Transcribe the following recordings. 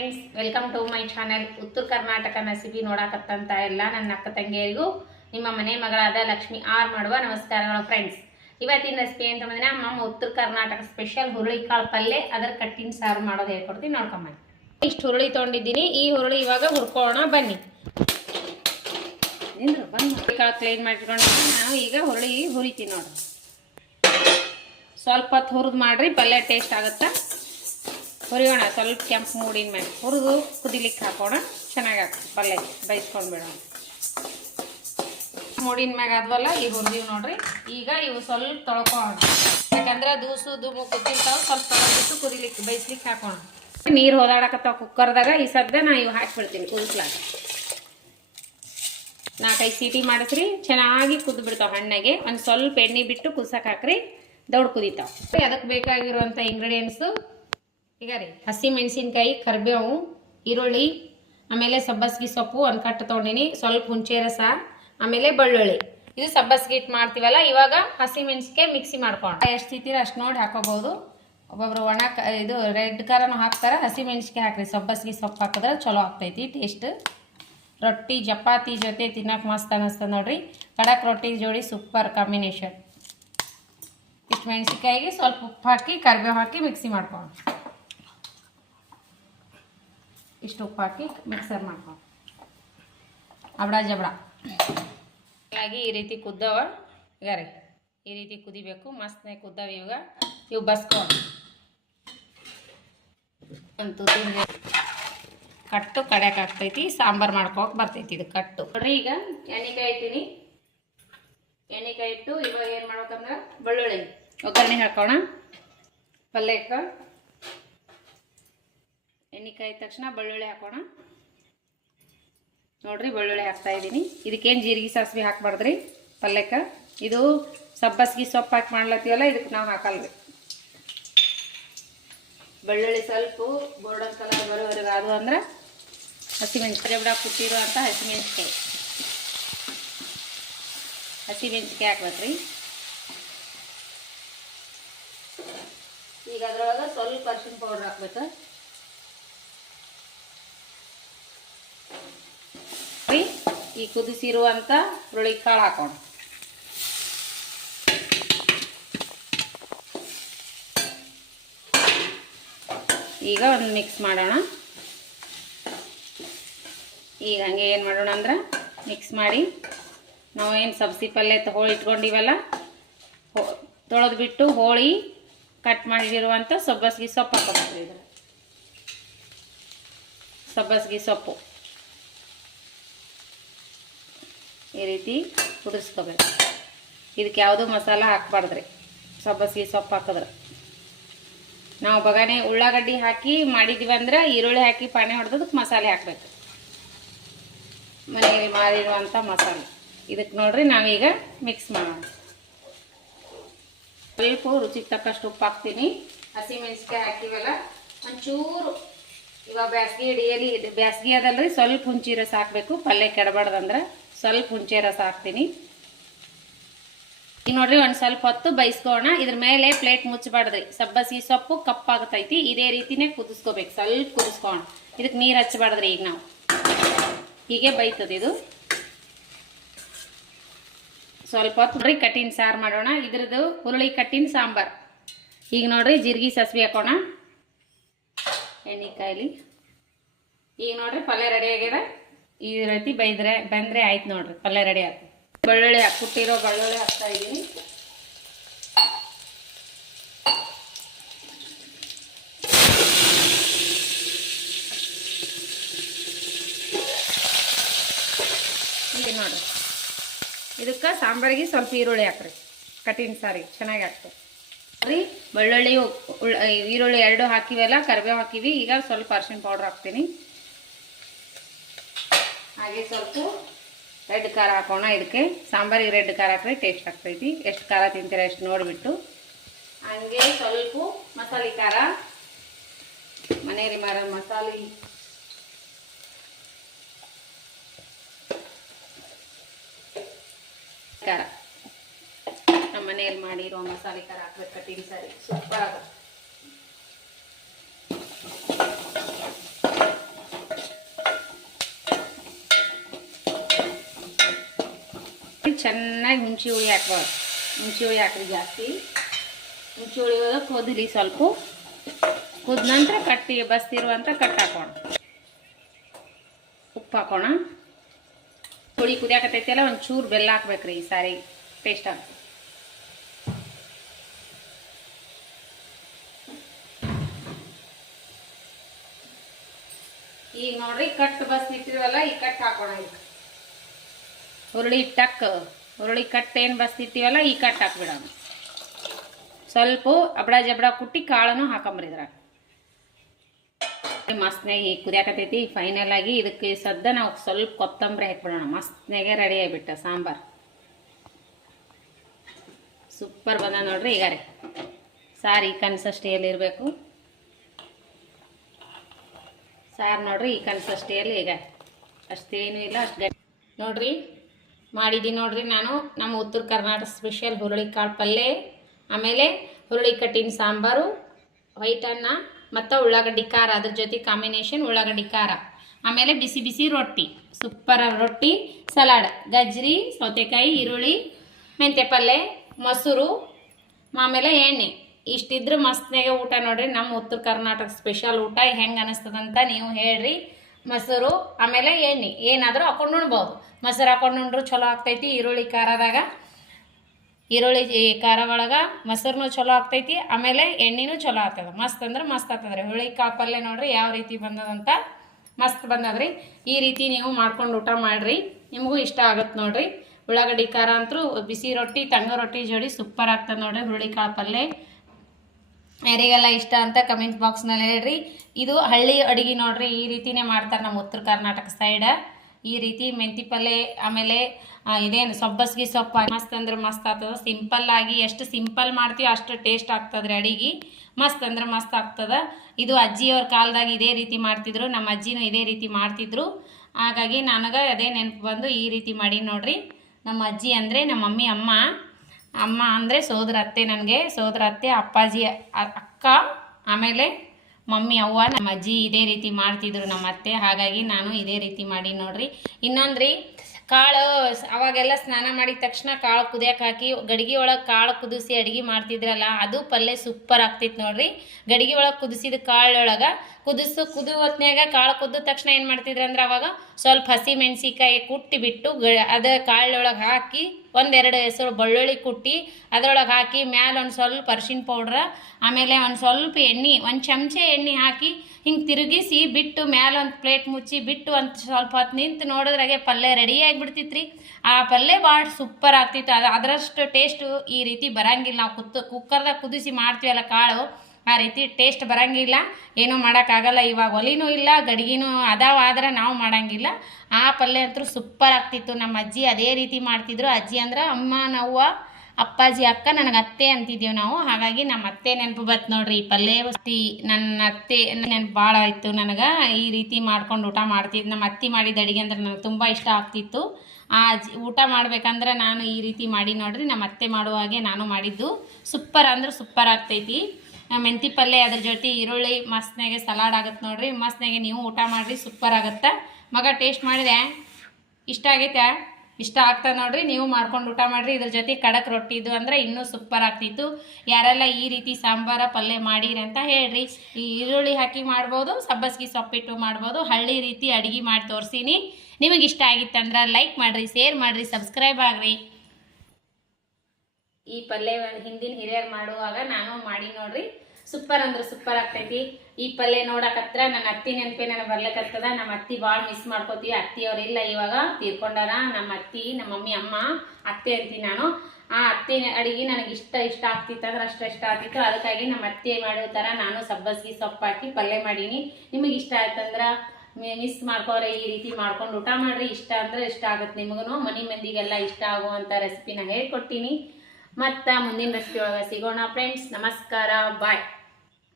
Friends, welcome to my channel. Uttara Karnataka recipe ನೋಡಕತ್ತಂತ ಎಲ್ಲ ನನ್ನ ಅಕ್ಕ ತಂಗಿಯರಿಗೂ ನಿಮ್ಮ ಮನೆ ಮಗಳಾದ ಲಕ್ಷ್ಮಿ ಆರ್ ಮಾಡುವ ನಮಸ್ಕಾರಗಳು ಫ್ರೆಂಡ್ಸ್. ಇವತ್ತಿನ ರೆಸಿಪಿ ಅಂತಂದ್ರೆ ನಮ್ಮ ಉತ್ತರ ಕರ್ನಾಟಕ ಸ್ಪೆಷಲ್ ಹುರುಳಿಕಾಳು ಪಲ್ಯ, ಅದರ ಕಟ್ಟಿನ ಸಾರು ಮಾಡೋದು ಹೇಳ್ಕೊಡ್ತೀನಿ, ನೋಡ್ಕೊಂಬನ್ನಿ. ಇಷ್ಟು ಹುರುಳಿ ತೊಗೊಂಡಿದ್ದೀನಿ. ಈ ಹುರುಳಿ ಇವಾಗ ಹುರ್ಕೊಳ್ಳೋಣ ಬನ್ನಿ. ಹುರುಳಿಕಾಳು ಕ್ಲೀನ್ ಮಾಡಿಟ್ಕೊಂಡು ನಾವು ಈಗ ಹುರುಳಿ ಹುರಿತೀನಿ ನೋಡ್ರಿ. ಸ್ವಲ್ಪ ಹೊತ್ತು ಹುರಿದು ಮಾಡ್ರಿ, ಪಲ್ಯ ಟೇಸ್ಟ್ ಆಗುತ್ತಾ. ಹುರಿಯೋಣ, ಸ್ವಲ್ಪ ಕೆಂಪು ಮೂಡಿನ ಮೇಲೆ ಹುರಿದು ಕುದಿಲಿಕ್ಕೆ ಹಾಕೋಣ. ಚೆನ್ನಾಗಿ ಆಗ್ತದೆ ಪಲ್ಯ, ಬೈಸ್ಕೊಂಡು ಬಿಡೋಣ. ಮೂಡಿನ ಮ್ಯಾಗ ಆದ್ವಲ್ಲ, ಈಗ ಹುರಿದೀವಿ ನೋಡ್ರಿ. ಈಗ ಇವು ಸ್ವಲ್ಪ ತೊಳ್ಕೊಳ್ಳೋಣ, ಯಾಕಂದ್ರೆ ದೂಸು ದುಮು ಕುದ್ದಿರ್ತಾವೆ. ಸ್ವಲ್ಪ ತೊಳೆದ್ಬಿಟ್ಟು ಕುದಿಲಿಕ್ಕೆ ಬೈಸ್ಲಿಕ್ಕೆ ಹಾಕೋಣ. ನೀರು ಹೋದಾಡಕತ್ತಾವ ಕುಕ್ಕರ್ದಾಗ. ಈ ಸದ್ಯ ನಾ ಇವು ಹಾಕಿಬಿಡ್ತೀನಿ ಕುದಿಸ್ಲಾಕ. 4-5 ಸೀಟಿ ಮಾಡಿಸ್ರಿ, ಚೆನ್ನಾಗಿ ಕುದ್ದು ಬಿಡ್ತಾವೆ ಹಣ್ಣಾಗೆ. ಒಂದು ಸ್ವಲ್ಪ ಎಣ್ಣೆ ಬಿಟ್ಟು ಕುದ್ಸಕ್ಕೆ ಹಾಕ್ರಿ, ದೌಡ್ ಕುದಿತಾವೆ. ಅದಕ್ಕೆ ಬೇಕಾಗಿರುವಂಥ ಇಂಗ್ರೀಡಿಯೆಂಟ್ಸು ಈಗ ರೀ: ಹಸಿ ಮೆಣಸಿನ್ಕಾಯಿ, ಕರಿಬೇವು, ಈರುಳ್ಳಿ, ಆಮೇಲೆ ಸಬ್ಬಸ್ಗಿ ಸೊಪ್ಪು ಒಂದು ಕಟ್ಟು ತೊಗೊಂಡಿನಿ, ಸ್ವಲ್ಪ ಹುಣಸೆ ರಸ, ಆಮೇಲೆ ಬೆಳ್ಳುಳ್ಳಿ. ಇದು ಸಬ್ಬಸ್ಗಿ ಇಟ್ಟು ಮಾಡ್ತೀವಲ್ಲ. ಇವಾಗ ಹಸಿ ಮೆಣಸಿನ್ಕಾಯಿ ಮಿಕ್ಸಿ ಮಾಡ್ಕೊಂಡು ಎಷ್ಟು ತಿಂತೀರ ಅಷ್ಟು ನೋಡಿ ಹಾಕೋಬಹುದು. ಒಬ್ಬೊಬ್ರು ಒಣ ಇದು ರೆಡ್ ಖಾರನೂ ಹಾಕ್ತಾರೆ. ಹಸಿ ಮೆಣಸಿನ್ಕಾಯಿ ಹಾಕ್ರಿ, ಸಬ್ಬಸ್ಗಿ ಸೊಪ್ಪು ಹಾಕಿದ್ರೆ ಚಲೋ ಆಗ್ತೈತಿ ಟೇಸ್ಟ್. ರೊಟ್ಟಿ ಚಪಾತಿ ಜೊತೆ ತಿನ್ನಕ್ಕೆ ಮಸ್ತ್ ಅನ್ನಿಸ್ತದೆ ನೋಡ್ರಿ. ಕಡಕ್ ರೊಟ್ಟಿ ಜೋಡಿ ಸೂಪರ್ ಕಾಂಬಿನೇಷನ್. ಇಷ್ಟು ಮೆಣಸಿನ್ಕಾಯಿಗೆ ಸ್ವಲ್ಪ ಉಪ್ಪು ಹಾಕಿ ಕರಿಬೇವು ಹಾಕಿ ಮಿಕ್ಸಿ ಮಾಡ್ಕೊಂಡು, ಇಷ್ಟು ಉಪ್ಪು ಹಾಕಿ ಮಿಕ್ಸರ್ ಮಾಡ್ಕೊಂಡು ಅಬಡ ಜಬಡ ಹಾಗಾಗಿ ಈ ರೀತಿ ಕುದ್ದವ. ಈಗ ರೀ ಈ ರೀತಿ ಕುದಿಬೇಕು, ಮಸ್ತ್ನೇ ಕುದ್ದವ. ಇವಾಗ ಇವು ಬಸ್ಕೊಂಡು ಅಂತೂ ಕಟ್ಟು ಕಡ್ಯಾಕ ಆಗ್ತೈತಿ. ಸಾಂಬಾರು ಮಾಡ್ಕೋಕೆ ಬರ್ತೈತಿ ಇದು ಕಟ್ಟು ನೋಡ್ರಿ. ಈಗ ಎಣ್ಣೆಕಾಯಿ ಇಟ್ಟಿನಿ. ಎಣ್ಣೆಕಾಯಿ ಇಟ್ಟು ಇವಾಗ ಏನು ಮಾಡ್ಬೇಕಂದ್ರೆ ಬೆಳ್ಳುಳ್ಳಿ ಒಗ್ಗರಣೆ ಹಾಕೋಣ ಪಲ್ಯಕ್ಕೆ. ಎಣ್ಣೆ ಕಾಯ್ದ ತಕ್ಷಣ ಬೆಳ್ಳುಳ್ಳಿ ಹಾಕೋಣ ನೋಡ್ರಿ. ಬೆಳ್ಳುಳ್ಳಿ ಹಾಕ್ತಾ ಇದ್ದೀನಿ. ಇದಕ್ಕೇನು ಜೀರಿಗೆ ಸಾಸಿವೆ ಹಾಕ್ಬಾರ್ದ್ರಿ ಪಲ್ಯಕ್ಕೆ. ಇದು ಸಬ್ಬಸ್ಗಿ ಸೊಪ್ಪು ಹಾಕಿ ಮಾಡ್ಲತ್ತೀವಲ್ಲ, ಇದಕ್ಕೆ ನಾವು ಹಾಕಲ್ರಿ. ಬೆಳ್ಳುಳ್ಳಿ ಸ್ವಲ್ಪ ಗೋಲ್ಡನ್ ಕಲರ್ ಬರೋವರೆಗೆ ಅದು ಅಂದ್ರೆ ಹಸಿಮೆಣ್ಸಿಕಾಯಿ ಬಿಡ ಕುಟ್ಟಿರೋ ಅಂತ ಹಸಿಮೆಣ್ಸಿಕಾಯಿ ಹಾಕ್ಬೇಕ್ರಿ. ಈಗ ಅದ್ರೊಳಗೆ ಸ್ವಲ್ಪ ಅರಿಶಿನ ಪೌಡ್ರ್ ಹಾಕ್ಬೇಕು. ಈ ಕುದಿಸಿರುವಂಥ ಹುರುಳಿಕಾಳು ಹಾಕೋಣ. ಈಗ ಒಂದು ಮಿಕ್ಸ್ ಮಾಡೋಣ. ಈಗ ಹಂಗೆ ಏನು ಮಾಡೋಣ ಅಂದ್ರೆ ಮಿಕ್ಸ್ ಮಾಡಿ ನಾವು ಏನು ಸಬ್ಸಿ ಪಲ್ಯ ಹೋಳಿ ಇಟ್ಕೊಂಡಿವಲ್ಲ, ತೊಳೆದು ಬಿಟ್ಟು ಹೋಳಿ ಕಟ್ ಮಾಡಿರುವಂಥ ಸಬ್ಬಸ್ಗಿ ಸೊಪ್ಪು ಹಾಕೋಬೇಕ್ರಿ. ಇದ್ರ ಸಬ್ಬಸ್ಗಿ ಸೊಪ್ಪು ಈ ರೀತಿ ಕುದಿಸ್ಕೋಬೇಕು. ಇದಕ್ಕೆ ಯಾವುದೂ ಮಸಾಲ ಹಾಕ್ಬಾರ್ದ್ರಿ. ಸಬ್ಬಸ್ಗಿ ಸೊಪ್ಪು ಹಾಕಿದ್ರೆ ನಾವು ಬಗಾನೆ ಉಳ್ಳಾಗಡ್ಡಿ ಹಾಕಿ ಮಾಡಿದ್ವಿ ಅಂದ್ರೆ ಈರುಳ್ಳಿ ಹಾಕಿ ಪಾಣೆ ಹೊಡೆದಕ್ಕೆ ಮಸಾಲೆ ಹಾಕಬೇಕು, ಮನೆಯಲ್ಲಿ ಮಾಡಿರುವಂಥ ಮಸಾಲೆ. ಇದಕ್ಕೆ ನೋಡ್ರಿ ನಾವೀಗ ಮಿಕ್ಸ್ ಮಾಡೋಣ. ಸ್ವಲ್ಪ ರುಚಿಗೆ ತಕ್ಕಷ್ಟು ಉಪ್ಪು ಹಾಕ್ತೀನಿ. ಹಸಿ ಮೆಣಸಿನ್ಕಾಯಿ ಹಾಕಿವಲ್ಲ, ಒಂಚೂರು ಇವಾಗ ಬ್ಯಾಸ್ಗಿ ಅದಲ್ರಿ, ಸ್ವಲ್ಪ ಹುಂಚಿ ರಸ ಹಾಕಬೇಕು. ಪಲ್ಯ ಕೆಡಬಾರ್ದಂದ್ರೆ ಸ್ವಲ್ಪ ಹುಂಚೆ ರಸ ಹಾಕ್ತೀನಿ. ಈಗ ನೋಡ್ರಿ ಒಂದು ಸ್ವಲ್ಪ ಹೊತ್ತು ಬೈಸ್ಕೋಣ. ಇದ್ರ ಮೇಲೆ ಪ್ಲೇಟ್ ಮುಚ್ಚಬಾರ್ದ್ರಿ. ಸಬ್ಬಸ್ಗಿ ಸೊಪ್ಪು ಕಪ್ಪಾಗತೈತಿ. ಇದೇ ರೀತಿನೇ ಕುದಿಸ್ಕೋಬೇಕು, ಸ್ವಲ್ಪ ಕುದಿಸ್ಕೋಣ. ಇದಕ್ಕೆ ನೀರು ಹಚ್ಚಬಾರ್ದ್ರಿ. ಈಗ ನಾವು ಹೀಗೆ ಬೈತದೆ ಇದು. ಸ್ವಲ್ಪ ಹೊತ್ತು ನೋಡ್ರಿ ಕಟ್ಟಿನ ಸಾರು ಮಾಡೋಣ. ಇದ್ರದ್ದು ಹುರುಳಿ ಕಟ್ಟಿನ ಸಾಂಬಾರು. ಈಗ ನೋಡ್ರಿ ಜೀರಿಗೆ ಸಾಸಿವೆ ಹಾಕೋಣ ಎಣ್ಣೆಕಾಯಿಲಿ. ಈಗ ನೋಡ್ರಿ ಪಲ್ಯ ರೆಡಿ ಆಗ್ಯದ. ಈ ರೀತಿ ಬಂದ್ರೆ ಆಯ್ತು ನೋಡ್ರಿ, ಪಲ್ಯ ರೆಡಿ ಆಗ್ತದೆ. ಬೆಳ್ಳುಳ್ಳಿ ಕುಟ್ಟಿರೋ ಬೆಳ್ಳುಳ್ಳಿ ಹಾಕ್ತಾ ಇದ್ದೀನಿ. ಈಗ ನೋಡ್ರಿ ಇದಕ್ಕೆ ಸಾಂಬಾರಿಗೆ ಸ್ವಲ್ಪ ಈರುಳ್ಳಿ ಹಾಕ್ರಿ. ಕಟ್ಟಿನ ಸಾರಿಗೆ ಚೆನ್ನಾಗಿ ಆಗ್ತದೆ ರೀ. ಬೆಳ್ಳುಳ್ಳಿ ಈರುಳ್ಳಿ ಎರಡು ಹಾಕಿವೆಲ್ಲ, ಕರಿಬೇವು ಹಾಕಿವಿ. ಈಗ ಸ್ವಲ್ಪ ಅರಿಶಿನ ಪೌಡ್ರ್ ಹಾಕ್ತೀನಿ. ಹಾಗೆ ಸ್ವಲ್ಪ ರೆಡ್ ಖಾರ ಹಾಕೋಣ. ಇದಕ್ಕೆ ಸಾಂಬಾರಿಗೆ ರೆಡ್ ಖಾರ ಹಾಕ್ರಿ, ಟೇಸ್ಟ್ ಆಗ್ತೈತಿ. ಎಷ್ಟು ಖಾರ ತಿಂತೀರ ಎಷ್ಟು ನೋಡಿಬಿಟ್ಟು. ಹಂಗೆ ಸ್ವಲ್ಪ ಮಸಾಲೆ ಖಾರ, ಮನೆಯಲ್ಲಿ ಮಾಡೋ ಮಸಾಲೆ ಖಾರ, ನಮ್ಮ ಮನೆಯಲ್ಲಿ ಮಾಡಿರೋ ಮಸಾಲೆ ಖಾರ ಹಾಕ್ಬೇಕು. ಕಟ್ಟಿನ ಸಾರಿ ಸೂಪರ್ ಆಗುತ್ತೆ. ಚೆನ್ನಾಗಿ ಹುಣಸೆ ಹುಳಿ ಹಾಕ್ಬೋದು. ಹುಣಸೆ ಹುಳಿ ಹಾಕ್ರಿ ಜಾಸ್ತಿ. ಹುಣಸೆ ಹುಳಿ ಕುದಿಲಿ ಸ್ವಲ್ಪ. ಕುದ ನಂತರ ಕಟ್ಟಿ ಬಸ್ತಿರುವಂಥ ಕಟ್ ಹಾಕೋಣ. ಉಪ್ಪು ಹಾಕೋಣ. ಹುಳಿ ಕುದಿಯಾಕತ್ತೈತಿಯಲ್ಲ ಒಂಚೂರು ಬೆಲ್ಲ ಹಾಕ್ಬೇಕ್ರಿ ಈ ಸಾರಿ ಟೇಸ್ಟ್ ಆಗ್ತದೆ. ಈಗ ನೋಡ್ರಿ ಕಟ್ ಬಸ್ ಇಟ್ಟಿದ್ವಲ್ಲ ಈ ಕಟ್ ಹಾಕೋಣ. ಈಗ ಹುರುಳಿ ಕಟ್ ಏನು ಬಸ್ತಿರ್ತೀವಲ್ಲ ಈ ಕಟ್ ಹಾಕ್ಬಿಡೋಣ. ಸ್ವಲ್ಪ ಅಬಡ ಜಬಡ ಕುಟ್ಟಿ ಕಾಳನ್ನು ಹಾಕೊಂಬರಿದ್ರ ಮಸ್ತ್ನಾಗ ಈಗ ಕುದಿಯಾಕತೈತಿ. ಫೈನಲ್ ಆಗಿ ಇದಕ್ಕೆ ಸದ್ದ ನಾವು ಸ್ವಲ್ಪ ಕೊತ್ತಂಬರಿ ಹಾಕ್ಬಿಡೋಣ. ಮಸ್ತ್ನಾಗೆ ರೆಡಿ ಆಗಿಬಿಟ್ಟ ಸಾಂಬಾರು. ಸೂಪರ್ ಬಂದ ನೋಡ್ರಿ. ಈಗ ರೀ ಸಾರು ಈ ಕನ್ಸಿಸ್ಟೆನ್ಸಿಯಲ್ಲಿ ಇರಬೇಕು. ಸಾರು ನೋಡ್ರಿ ಈ ಕನ್ಸಿಸ್ಟೆನ್ಸಿಯಲ್ಲಿ ಈಗ ಅಷ್ಟೇನೂ ಇಲ್ಲ, ಅಷ್ಟು ನೋಡ್ರಿ ಮಾಡಿದ್ದೀನಿ ನೋಡ್ರಿ. ನಾನು ನಮ್ಮ ಉತ್ತರ ಕರ್ನಾಟಕ ಸ್ಪೆಷಲ್ ಹುರುಳಿ ಕಾಳು ಪಲ್ಯ, ಆಮೇಲೆ ಹುರುಳಿ ಕಟ್ಟಿನ ಸಾಂಬಾರು, ವೈಟ್ ಅನ್ನ ಮತ್ತು ಉಳ್ಳಾಗಡ್ಡಿ ಖಾರ, ಅದ್ರ ಜೊತೆ ಕಾಂಬಿನೇಷನ್ ಉಳ್ಳಾಗಡ್ಡಿ ಖಾರ, ಆಮೇಲೆ ಬಿಸಿ ಬಿಸಿ ರೊಟ್ಟಿ, ಸೂಪರ್ ರೊಟ್ಟಿ, ಸಲಾಡ್, ಗಜ್ರಿ, ಸೌತೆಕಾಯಿ, ಈರುಳ್ಳಿ, ಮೆಂತ್ಯ ಪಲ್ಯ, ಮೊಸರು, ಆಮೇಲೆ ಎಣ್ಣೆ. ಇಷ್ಟಿದ್ರೆ ಮಸ್ತ್ನಾಗೆ ಊಟ ನೋಡ್ರಿ. ನಮ್ಮ ಉತ್ತರ ಕರ್ನಾಟಕ ಸ್ಪೆಷಲ್ ಊಟ ಹೆಂಗೆ ಅನ್ನಿಸ್ತದಂತ ನೀವು ಹೇಳ್ರಿ. ಮೊಸರು ಆಮೇಲೆ ಎಣ್ಣೆ ಏನಾದರೂ ಹಾಕೊಂಡು ಉಣ್ಬೋದು. ಮೊಸರು ಹಾಕೊಂಡು ಉಂಡ್ರು ಚಲೋ ಆಗ್ತೈತಿ. ಈರುಳ್ಳಿ ಖಾರದಾಗ ಈರುಳ್ಳಿ ಖಾರ ಒಳಗೆ ಮೊಸರು ಚಲೋ ಆಗ್ತೈತಿ, ಆಮೇಲೆ ಎಣ್ಣೆನೂ ಚಲೋ ಆಗ್ತದೆ. ಮಸ್ತ್ ಅಂದ್ರೆ ಮಸ್ತ್ ಆಗ್ತದ್ರಿ. ಹುರುಳಿ ಕಾಳು ಪಲ್ಯ ನೋಡ್ರಿ ಯಾವ ರೀತಿ ಬಂದದಂತ, ಮಸ್ತ್ ಬಂದದ್ರಿ. ಈ ರೀತಿ ನೀವು ಮಾಡ್ಕೊಂಡು ಊಟ ಮಾಡಿರಿ, ನಿಮಗೂ ಇಷ್ಟ ಆಗುತ್ತೆ ನೋಡ್ರಿ. ಉಳ್ಳಾಗಡ್ಡಿ ಖಾರ ಅಂತೂ ಬಿಸಿ ರೊಟ್ಟಿ, ತಂಗ ರೊಟ್ಟಿ ಜೋಡಿ ಸೂಪರ್ ಆಗ್ತದೆ ನೋಡ್ರಿ ಹುರುಳಿ ಕಾಳು ಪಲ್ಯ. ಯಾರಿಗೆಲ್ಲ ಇಷ್ಟ ಅಂತ ಕಮೆಂಟ್ ಬಾಕ್ಸ್ನಲ್ಲಿ ಹೇಳ್ರಿ. ಇದು ಹಳ್ಳಿ ಅಡುಗೆ ನೋಡ್ರಿ, ಈ ರೀತಿನೇ ಮಾಡ್ತಾರೆ ನಮ್ಮ ಉತ್ತರ ಕರ್ನಾಟಕ ಸೈಡ. ಈ ರೀತಿ ಮೆಂತಿ ಪಲ್ಯ, ಆಮೇಲೆ ಇದೇನು ಸಬ್ಬಸ್ಗೆ ಸೊಪ್ಪು ಮಸ್ತ್ ಅಂದ್ರೆ ಮಸ್ತ್ ಆಗ್ತದೆ. ಸಿಂಪಲ್ಲಾಗಿ ಎಷ್ಟು ಸಿಂಪಲ್ ಮಾಡ್ತೀವಿ ಅಷ್ಟು ಟೇಸ್ಟ್ ಆಗ್ತದ್ರಿ ಅಡುಗೆ. ಮಸ್ತ್ ಅಂದ್ರೆ ಮಸ್ತ್ ಆಗ್ತದೆ. ಇದು ಅಜ್ಜಿಯವ್ರ ಕಾಲದಾಗ ಇದೇ ರೀತಿ ಮಾಡ್ತಿದ್ರು, ನಮ್ಮ ಅಜ್ಜಿನೂ ಇದೇ ರೀತಿ ಮಾಡ್ತಿದ್ರು. ಹಾಗಾಗಿ ನನಗೆ ಅದೇ ನೆನಪು ಬಂದು ಈ ರೀತಿ ಮಾಡಿ ನೋಡ್ರಿ. ನಮ್ಮ ಅಜ್ಜಿ ಅಂದರೆ ನಮ್ಮ ಮಮ್ಮಿ ಅಮ್ಮ ಅಂದರೆ ಸೋದರ ಅತ್ತೆ, ನನಗೆ ಸೋದರ ಅತ್ತೆ, ಅಪ್ಪಾಜಿ ಅಕ್ಕ, ಆಮೇಲೆ ಮಮ್ಮಿ ಅವ್ವ, ನಮ್ಮ ಅಜ್ಜಿ ಇದೇ ರೀತಿ ಮಾಡ್ತಿದ್ರು ನಮ್ಮ ಅತ್ತೆ. ಹಾಗಾಗಿ ನಾನು ಇದೇ ರೀತಿ ಮಾಡಿ ನೋಡ್ರಿ. ಇನ್ನೊಂದ್ರಿ ಕಾಳು ಅವಾಗೆಲ್ಲ ಸ್ನಾನ ಮಾಡಿದ ತಕ್ಷಣ ಕಾಳು ಕುದಿಯಕ್ಕೆ ಹಾಕಿ ಗಡಿಗೆ ಒಳಗೆ ಕಾಳು ಕುದಿಸಿ ಅಡುಗೆ ಮಾಡ್ತಿದ್ರಲ್ಲ, ಅದು ಪಲ್ಯ ಸೂಪರ್ ಆಗ್ತಿತ್ತು ನೋಡ್ರಿ. ಗಡಿಗೆ ಒಳಗೆ ಕುದಿಸಿದ ಕಾಳೊಳಗೆ ಕುದು ಹೊತ್ನ್ಯಾಗ ಕಾಳು ಕುದ್ದ ತಕ್ಷಣ ಏನು ಮಾಡ್ತಿದ್ರು ಅಂದ್ರೆ ಅವಾಗ ಸ್ವಲ್ಪ ಹಸಿ ಮೆಣಸಿಕಾಯಿ ಕುಟ್ಟಿ ಬಿಟ್ಟು ಅದು ಕಾಳೊಳಗೆ ಹಾಕಿ ಒಂದೆರಡು ಹೆಸರು ಬೆಳ್ಳುಳ್ಳಿ ಕುಟ್ಟಿ ಅದರೊಳಗೆ ಹಾಕಿ ಮ್ಯಾಲೆ ಒಂದು ಸ್ವಲ್ಪ ಅರ್ಶಿಣ ಪೌಡ್ರ, ಆಮೇಲೆ ಒಂದು ಸ್ವಲ್ಪ ಎಣ್ಣೆ, ಒಂದು ಚಮಚೆ ಎಣ್ಣೆ ಹಾಕಿ ಹಿಂಗೆ ತಿರುಗಿಸಿ ಬಿಟ್ಟು ಮ್ಯಾಲೆ ಒಂದು ಪ್ಲೇಟ್ ಮುಚ್ಚಿ ಬಿಟ್ಟು ಒಂದು ಸ್ವಲ್ಪ ಹೊತ್ತು ನಿಂತು ನೋಡಿದ್ರಾಗೆ ಪಲ್ಯ ರೆಡಿ ಆಗಿಬಿಡ್ತಿತ್ತು. ಆ ಪಲ್ಯ ಭಾಳ ಸೂಪರ್ ಆಗ್ತಿತ್ತು. ಅದರಷ್ಟು ಟೇಸ್ಟು ಈ ರೀತಿ ಬರೋಂಗಿಲ್ಲ. ನಾವು ಕುಕ್ಕರ್ದಾಗ ಕುದಿಸಿ ಮಾಡ್ತೀವಲ್ಲ ಕಾಳು, ಆ ರೀತಿ ಟೇಸ್ಟ್ ಬರೋಂಗಿಲ್ಲ. ಏನೂ ಮಾಡೋಕ್ಕಾಗಲ್ಲ. ಇವಾಗ ಒಲಿನೂ ಇಲ್ಲ, ಗಡಿಗೆನೂ ಆದ್ರೆ ನಾವು ಮಾಡೋಂಗಿಲ್ಲ. ಆ ಪಲ್ಯ ಅಂತೂ ಸೂಪರ್ ಆಗ್ತಿತ್ತು. ನಮ್ಮ ಅಜ್ಜಿ ಅದೇ ರೀತಿ ಮಾಡ್ತಿದ್ರು. ಅಜ್ಜಿ ಅಂದ್ರೆ ಅಮ್ಮ, ನವ್ವ, ಅಪ್ಪಾಜಿ, ಅಕ್ಕ, ನನಗೆ ಅತ್ತೆ ಅಂತಿದ್ದೇವೆ ನಾವು. ಹಾಗಾಗಿ ನಮ್ಮ ಅತ್ತೆ ನೆನಪು ಬತ್ತು ನೋಡ್ರಿ. ಈ ಪಲ್ಯ ನನ್ನ ಅತ್ತೆ ನೆನಪು ಭಾಳ ಆಯಿತು ನನಗೆ. ಈ ರೀತಿ ಮಾಡ್ಕೊಂಡು ಊಟ ಮಾಡ್ತಿದ್ದು ನಮ್ಮ ಅತ್ತೆ ಮಾಡಿದ ಅಡುಗೆ ಅಂದ್ರೆ ನನಗೆ ತುಂಬ ಇಷ್ಟ ಆಗ್ತಿತ್ತು. ಊಟ ಮಾಡ್ಬೇಕಂದ್ರೆ ನಾನು ಈ ರೀತಿ ಮಾಡಿ ನೋಡ್ರಿ. ನಮ್ಮ ಅತ್ತೆ ಮಾಡುವಾಗೆ ನಾನು ಮಾಡಿದ್ದು ಸೂಪರ್ ಅಂದ್ರೆ ಸೂಪರ್ ಆಗ್ತೈತಿ. ಮೆಂತಿ ಪಲ್ಯ ಅದ್ರ ಜೊತೆ ಈರುಳ್ಳಿ ಮಸ್ತ್ನಾಗೆ ಸಲಾಡ್ ಆಗುತ್ತೆ ನೋಡ್ರಿ. ಮಸ್ತ್ನಾಗೆ ನೀವು ಊಟ ಮಾಡಿರಿ, ಸೂಪರ್ ಆಗುತ್ತೆ. ಮಗ ಟೇಸ್ಟ್ ಮಾಡಿದೆ, ಇಷ್ಟ ಆಗೈತೆ? ಇಷ್ಟ ಆಗ್ತದೆ ನೋಡ್ರಿ. ನೀವು ಮಾಡ್ಕೊಂಡು ಊಟ ಮಾಡಿರಿ. ಇದ್ರ ಜೊತೆ ಕಡಕ್ ರೊಟ್ಟಿ ಇದ್ದು ಅಂದ್ರೆ ಇನ್ನೂ ಸೂಪರ್ ಆಗ್ತಿತ್ತು. ಯಾರೆಲ್ಲ ಈ ರೀತಿ ಸಾಂಬಾರ ಪಲ್ಯ ಮಾಡಿರಿ ಅಂತ ಹೇಳ್ರಿ. ಈ ಈರುಳ್ಳಿ ಹಾಕಿ ಮಾಡ್ಬೋದು, ಸಬ್ಬಸ್ಗೆ ಸೊಪ್ಪಿಟ್ಟು ಮಾಡ್ಬೋದು. ಹಳ್ಳಿ ರೀತಿ ಅಡುಗೆ ಮಾಡಿ ತೋರಿಸೀನಿ. ನಿಮಗೆ ಇಷ್ಟ ಆಗಿತ್ತಂದ್ರೆ ಲೈಕ್ ಮಾಡಿರಿ, ಶೇರ್ ಮಾಡಿರಿ, ಸಬ್ಸ್ಕ್ರೈಬ್ ಆಗ್ರಿ. ಈ ಪಲ್ಯ ಹಿಂದಿನ ಹಿರಿಯರು ಮಾಡುವಾಗ ನಾನು ಮಾಡಿ ನೋಡ್ರಿ, ಸೂಪರ್ ಅಂದ್ರೆ ಸೂಪರ್ ಆಗ್ತೈತಿ. ಈ ಪಲ್ಯ ನೋಡಕತ್ರ ನನ್ನ ಅತ್ತಿ ನೆನಪೆ ನನಗೆ ಬರ್ಲಿಕ್ಕತ್ತದ. ನಮ್ಮ ಅತ್ತಿ ಭಾಳ ಮಿಸ್ ಮಾಡ್ಕೋತೀವಿ. ಅತ್ತಿಯವ್ರಿಲ್ಲ, ಇವಾಗ ತೀರ್ಕೊಂಡಾರ. ನಮ್ಮ ಅತ್ತಿ, ನಮ್ಮ ಮಮ್ಮಿ, ಅಮ್ಮ, ಅತ್ತೆ ಅಂತೀನಿ ನಾನು. ಆ ಅತ್ತೆ ಅಡುಗೆ ನನಗೆ ಇಷ್ಟ ಆಗ್ತಿತ್ತು ಅಂದ್ರೆ ಅಷ್ಟು ಇಷ್ಟ ಆಗ್ತಿತ್ತು. ಅದಕ್ಕಾಗಿ ನಮ್ಮ ಅತ್ತೆ ಮಾಡೋ ಥರ ನಾನು ಸಬ್ಬಸ್ಗೆ ಸೊಪ್ಪು ಹಾಕಿ ಪಲ್ಯ ಮಾಡೀನಿ. ನಿಮಗೆ ಇಷ್ಟ ಆಯ್ತಂದ್ರೆ ಮಿಸ್ ಮಾಡ್ಕೋರೆ, ಈ ರೀತಿ ಮಾಡ್ಕೊಂಡು ಊಟ ಮಾಡಿರಿ. ಇಷ್ಟ ಅಂದ್ರೆ ಇಷ್ಟ ಆಗುತ್ತೆ ನಿಮಗೂ. ಮನೆ ಮಂದಿಗೆಲ್ಲ ಇಷ್ಟ ಆಗುವಂಥ ರೆಸಿಪಿನ ಹೇಳ್ಕೊಡ್ತೀನಿ. ಮತ್ತು ಮುಂದಿನ ರೆಸಿಪಿ ಒಳಗೆ ಸಿಗೋಣ ಫ್ರೆಂಡ್ಸ್. ನಮಸ್ಕಾರ, ಬಾಯ್.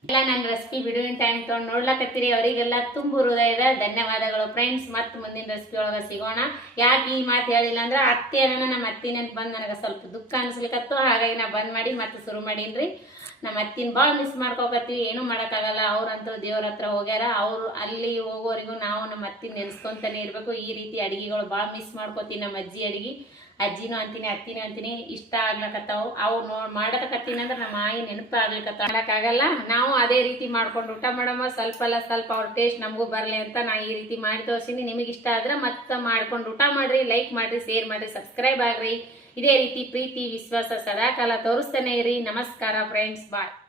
ಎಲ್ಲ ನನ್ನ ರೆಸಿಪಿ ಬಿಡುವಿನ ಟೈಮ್ ತೊಗೊಂಡು ನೋಡ್ಲಕತ್ತೀರಿ, ಅವರಿಗೆಲ್ಲ ತುಂಬ ಹೃದಯದ ಧನ್ಯವಾದಗಳು ಫ್ರೆಂಡ್ಸ್. ಮತ್ತು ಮುಂದಿನ ರೆಸಿಪಿ ಒಳಗೆ ಸಿಗೋಣ. ಯಾಕೆ ಈ ಮಾತು ಹೇಳಿಲ್ಲ ಅಂದ್ರೆ ಅತ್ತೆ ಅನ್ನೋ ನಮ್ಮ ಅತ್ತಿನ ಬಂದು ನನಗೆ ಸ್ವಲ್ಪ ದುಃಖ ಅನಿಸ್ಲಿಕ್ಕತ್ತು. ಹಾಗಾಗಿ ನಾ ಬಂದ್ ಮಾಡಿ ಮತ್ತೆ ಶುರು ಮಾಡೀನಿ. ನಮ್ಮ ಅತ್ತಿನ ಭಾಳ ಮಿಸ್ ಮಾಡ್ಕೋಕತ್ತೀವಿ. ಏನೂ ಮಾಡೋಕ್ಕಾಗಲ್ಲ. ಅವ್ರಂತೂ ದೇವ್ರ ಹತ್ರ ಹೋಗ್ಯಾರ. ಅವರು ಅಲ್ಲಿ ಹೋಗೋವರೆಗೂ ನಾವು ನಮ್ಮ ಅತ್ತಿನ ನೆನೆಸ್ಕೊತಾನೆ ಇರಬೇಕು. ಈ ರೀತಿ ಅಡುಗೆಗಳು ಭಾಳ ಮಿಸ್ ಮಾಡ್ಕೋತೀವಿ, ನಮ್ಮ ಅಜ್ಜಿ ಅಡುಗೆ. ಅಜ್ಜಿನೂ ಅಂತೀನಿ ಅತ್ತಿನೂ ಅಂತೀನಿ ಇಷ್ಟ ಆಗ್ಲಕತ್ತಾವು ಅವು ಮಾಡಕತ್ತೀನಿ ಅಂದ್ರೆ ನಮ್ಮ ಆಯಿ ನೆನಪು ಆಗ್ಲಿಕತ್ತಾವ ಮಾಡೋಕ್ಕಾಗಲ್ಲ. ನಾವು ಅದೇ ರೀತಿ ಮಾಡ್ಕೊಂಡು ಊಟ ಮಾಡಮ್ಮ, ಸ್ವಲ್ಪ ಅಲ್ಲ ಸ್ವಲ್ಪ ಅವ್ರ ಟೇಸ್ಟ್ ನಮಗೂ ಬರಲಿ ಅಂತ ನಾ ಈ ರೀತಿ ಮಾಡಿ ತೋರಿಸ್ತೀನಿ. ನಿಮಗೆ ಇಷ್ಟ ಆದ್ರೆ ಮತ್ತೆ ಮಾಡ್ಕೊಂಡು ಊಟ ಮಾಡಿರಿ, ಲೈಕ್ ಮಾಡಿರಿ, ಶೇರ್ ಮಾಡಿರಿ, ಸಬ್ಸ್ಕ್ರೈಬ್ ಆಗ್ರಿ. ಇದೇ ರೀತಿ ಪ್ರೀತಿ ವಿಶ್ವಾಸ ಸದಾಕಾಲ ತೋರಿಸ್ತಾನೆ ಇರಿ. ನಮಸ್ಕಾರ ಫ್ರೆಂಡ್ಸ್, ಬಾಯ್.